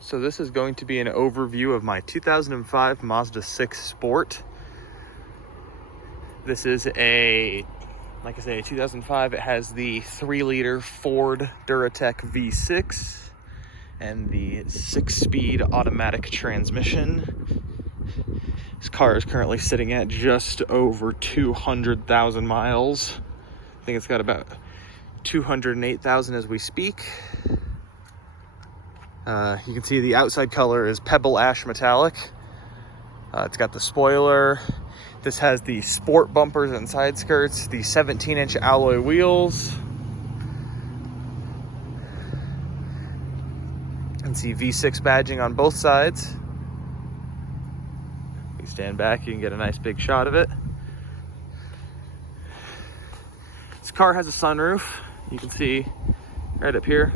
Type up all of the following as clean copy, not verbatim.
So this is going to be an overview of my 2005 Mazda 6 Sport. This is a 2005. It has the 3-liter Ford Duratec V6 and the 6-speed automatic transmission. This car is currently sitting at just over 200,000 miles. I think it's got about 208,000 as we speak. You can see the outside color is pebble ash metallic. It's got the spoiler. This has the sport bumpers and side skirts, the 17-inch alloy wheels. You can see V6 badging on both sides. If you stand back, you can get a nice big shot of it. This car has a sunroof. You can see right up here.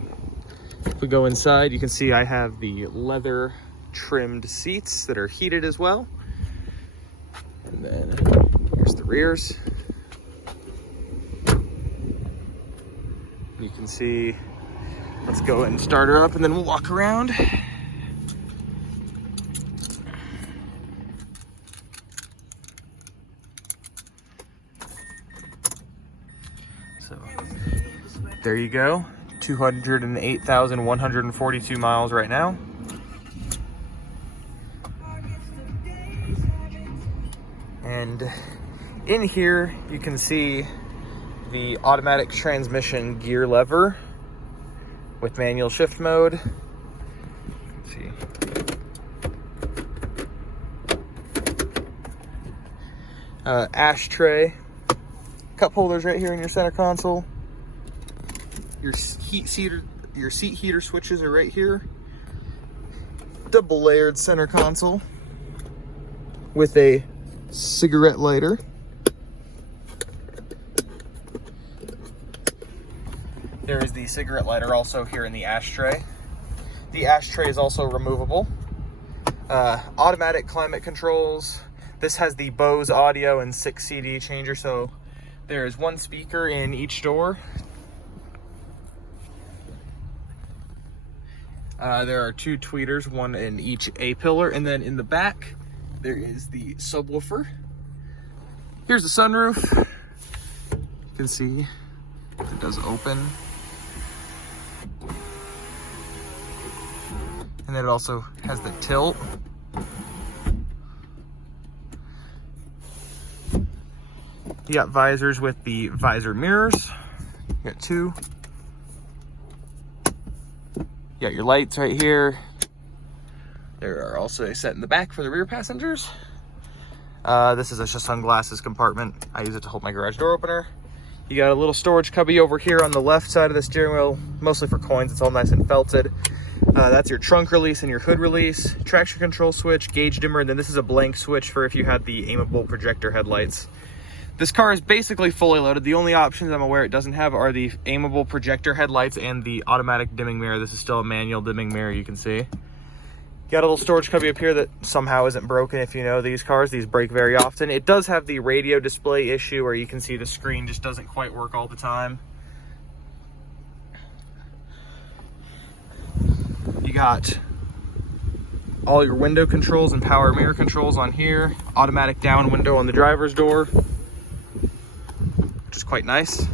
If we go inside, you can see I have the leather trimmed seats that are heated as well. And then here's the rears. You can see, let's go and start her up and then we'll walk around. So there you go. 208,142 miles right now. And in here, you can see the automatic transmission gear lever with manual shift mode. Let's see. Ashtray, cup holders right here in your center console. Your seat heater switches are right here. Double layered center console with a cigarette lighter. There is the cigarette lighter also here in the ashtray. The ashtray is also removable. Automatic climate controls. This has the Bose audio and 6 CD changer, so there is one speaker in each door. There are 2 tweeters, one in each A-pillar, and then in the back, there is the subwoofer. Here's the sunroof. You can see it does open. And then it also has the tilt. You got visors with the visor mirrors. You got 2. You got your lights right here. There are also a set in the back for the rear passengers. This is a sunglasses compartment. I use it to hold my garage door opener. You got a little storage cubby over here on the left side of the steering wheel, mostly for coins. It's all nice and felted. That's your trunk release and your hood release. Traction control switch, gauge dimmer, and then this is a blank switch for if you had the aimable projector headlights. This car is basically fully loaded. The only options I'm aware it doesn't have are the aimable projector headlights and the automatic dimming mirror. This is still a manual dimming mirror, you can see. Got a little storage cubby up here that somehow isn't broken. If you know these cars, these break very often. It does have the radio display issue where you can see the screen just doesn't quite work all the time. You got all your window controls and power mirror controls on here. Automatic down window on the driver's door, which is quite nice.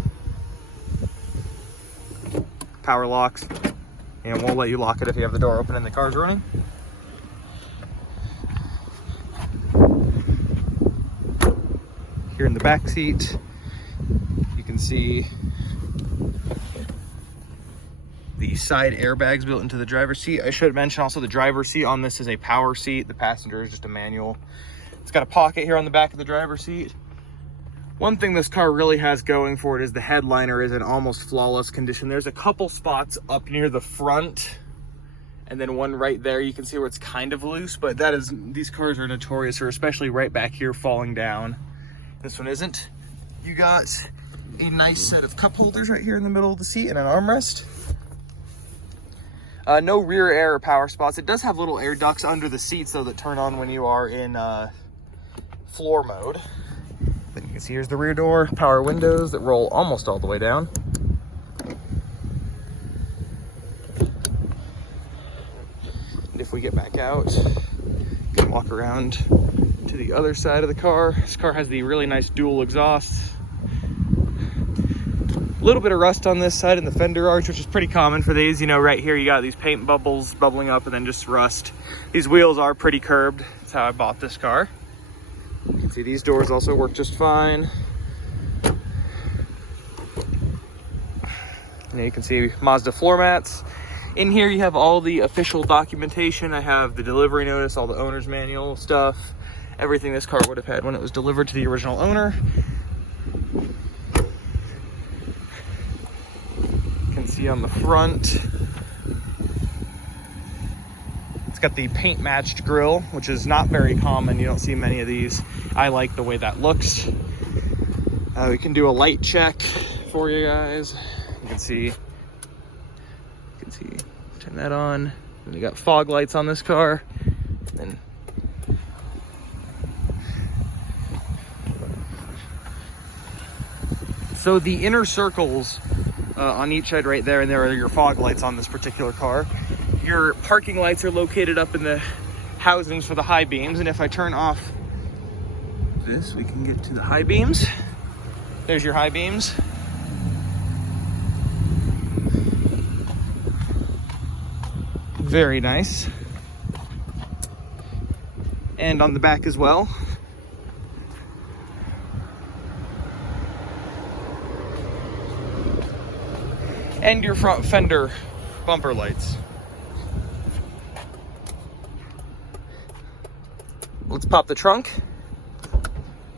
Power locks, and won't let you lock it if you have the door open and the car's running. Here in the back seat, you can see the side airbags built into the driver's seat. I should mention also the driver's seat on this is a power seat. The passenger is just a manual. It's got a pocket here on the back of the driver's seat. One thing this car really has going for it is the headliner is in almost flawless condition. There's a couple spots up near the front and then one right there. You can see where it's kind of loose, but these cars are notorious for, especially right back here, falling down. This one isn't. You got a nice set of cup holders right here in the middle of the seat and an armrest. No rear air or power spots. It does have little air ducts under the seats though that turn on when you are in floor mode. Then you can see here's the rear door, power windows that roll almost all the way down. And if we get back out, you can walk around to the other side of the car. This car has the really nice dual exhaust. A little bit of rust on this side in the fender arch, which is pretty common for these. You know, right here you got these paint bubbles bubbling up and then just rust. These wheels are pretty curbed. That's how I bought this car. You can see these doors also work just fine. And you can see Mazda floor mats. In here you have all the official documentation. I have the delivery notice, all the owner's manual stuff, everything this car would have had when it was delivered to the original owner. You can see on the front, it's got the paint matched grille, which is not very common. You don't see many of these. I like the way that looks. We can do a light check for you guys. You can see, turn that on. And we got fog lights on this car. And so the inner circles on each side right there, and there are your fog lights on this particular car. Your parking lights are located up in the housings for the high beams. And if I turn off this, we can get to the high beams. There's your high beams. Very nice. And on the back as well. And your front fender bumper lights. Let's pop the trunk.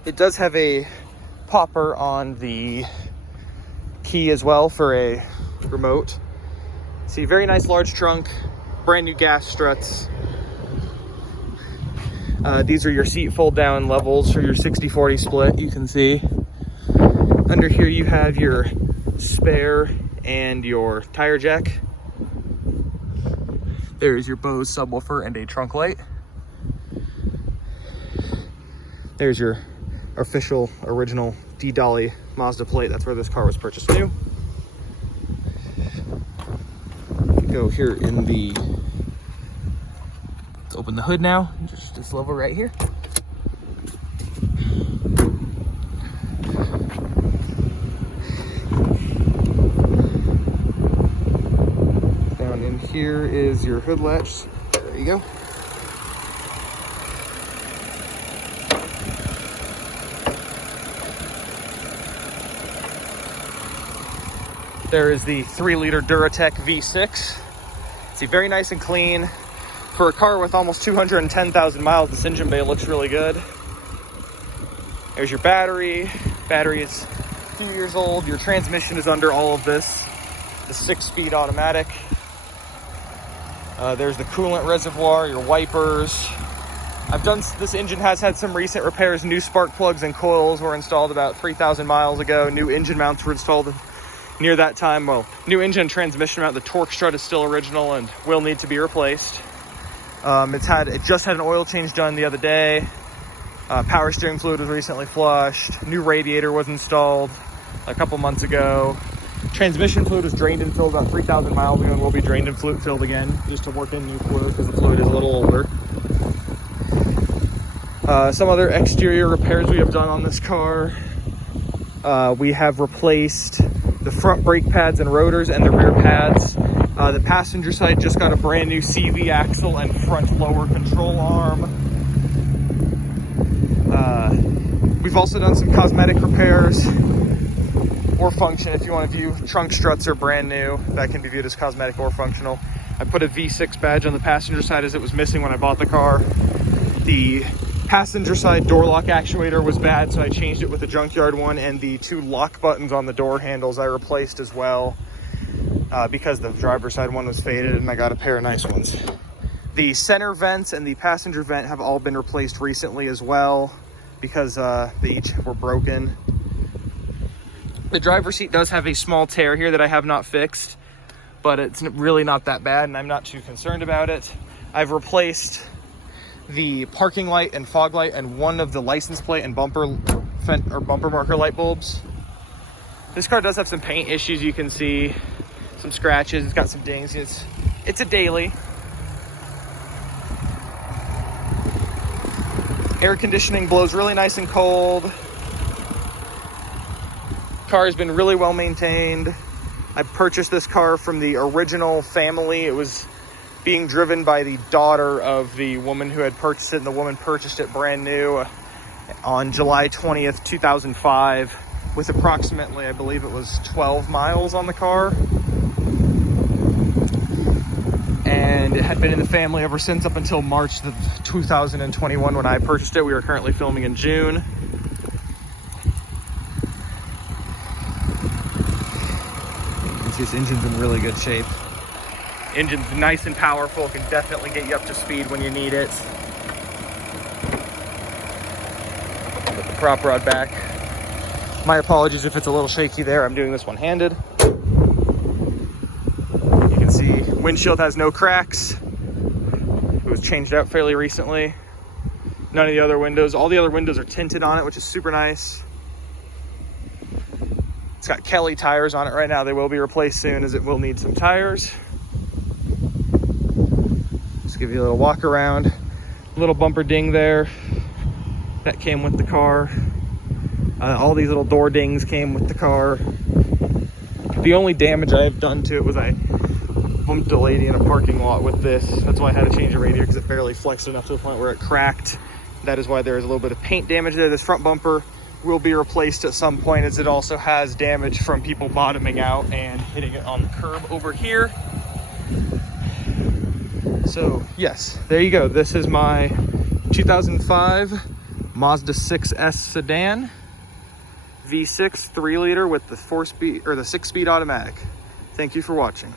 It does have a popper on the key as well for a remote. See, very nice large trunk, brand new gas struts. These are your seat fold down levels for your 60-40 split, you can see. Under here you have your spare and your tire jack. There's your Bose subwoofer and a trunk light. There's your official original D-Dolly Mazda plate. That's where this car was purchased new. Go here in the, let's open the hood now, just this level right here. Down in here is your hood latch. There you go. There is the 3-liter Duratec V6. See, very nice and clean. For a car with almost 210,000 miles, this engine bay looks really good. There's your battery. Battery is a few years old. Your transmission is under all of this. The 6-speed automatic. There's the coolant reservoir, your wipers. This engine has had some recent repairs. New spark plugs and coils were installed about 3,000 miles ago. New engine mounts were installed near that time. Well, new engine and transmission mount. The torque strut is still original and will need to be replaced. It just had an oil change done the other day. Power steering fluid was recently flushed. New radiator was installed a couple months ago. Transmission fluid was drained and filled about 3,000 miles ago and will be drained and filled again just to work in new fluid because the fluid is a little older. Some other exterior repairs we have done on this car. We have replaced the front brake pads and rotors and the rear pads. The passenger side just got a brand new CV axle and front lower control arm. We've also done some cosmetic repairs or function. If you want to view, trunk struts are brand new. That can be viewed as cosmetic or functional. I put a V6 badge on the passenger side as it was missing when I bought the car. The passenger side door lock actuator was bad, so I changed it with a junkyard one, and the 2 lock buttons on the door handles I replaced as well because the driver's side one was faded, and I got a pair of nice ones. The center vents and the passenger vent have all been replaced recently as well because they each were broken. The driver's seat does have a small tear here that I have not fixed, but it's really not that bad, and I'm not too concerned about it. I've replaced the parking light and fog light and one of the license plate and bumper marker light bulbs. This car does have some paint issues. You can see some scratches. It's got some dings. It's a daily. Air conditioning blows really nice and cold. Car has been really well maintained. I purchased this car from the original family. It was being driven by the daughter of the woman who had purchased it, and the woman purchased it brand new on July 20th, 2005, with approximately, I believe it was 12 miles on the car. And it had been in the family ever since, up until March of 2021 when I purchased it. We were currently filming in June. This engine's in really good shape. Engine's nice and powerful, can definitely get you up to speed when you need it. Put the prop rod back. My apologies if it's a little shaky there. I'm doing this one-handed. You can see windshield has no cracks. It was changed out fairly recently. None of the other windows, all the other windows are tinted on it, which is super nice. It's got Kelly tires on it right now. They will be replaced soon, as it will need some tires. Just give you a little walk around. Little bumper ding there. That came with the car. All these little door dings came with the car. The only damage I have done to it was I bumped a lady in a parking lot with this. That's why I had to change the radiator, because it barely flexed enough to the point where it cracked. That is why there is a little bit of paint damage there. This front bumper will be replaced at some point, as it also has damage from people bottoming out and hitting it on the curb over here. So yes, there you go. This is my 2005 Mazda 6S sedan, V6 3-liter with the 4-speed or the 6-speed automatic. Thank you for watching.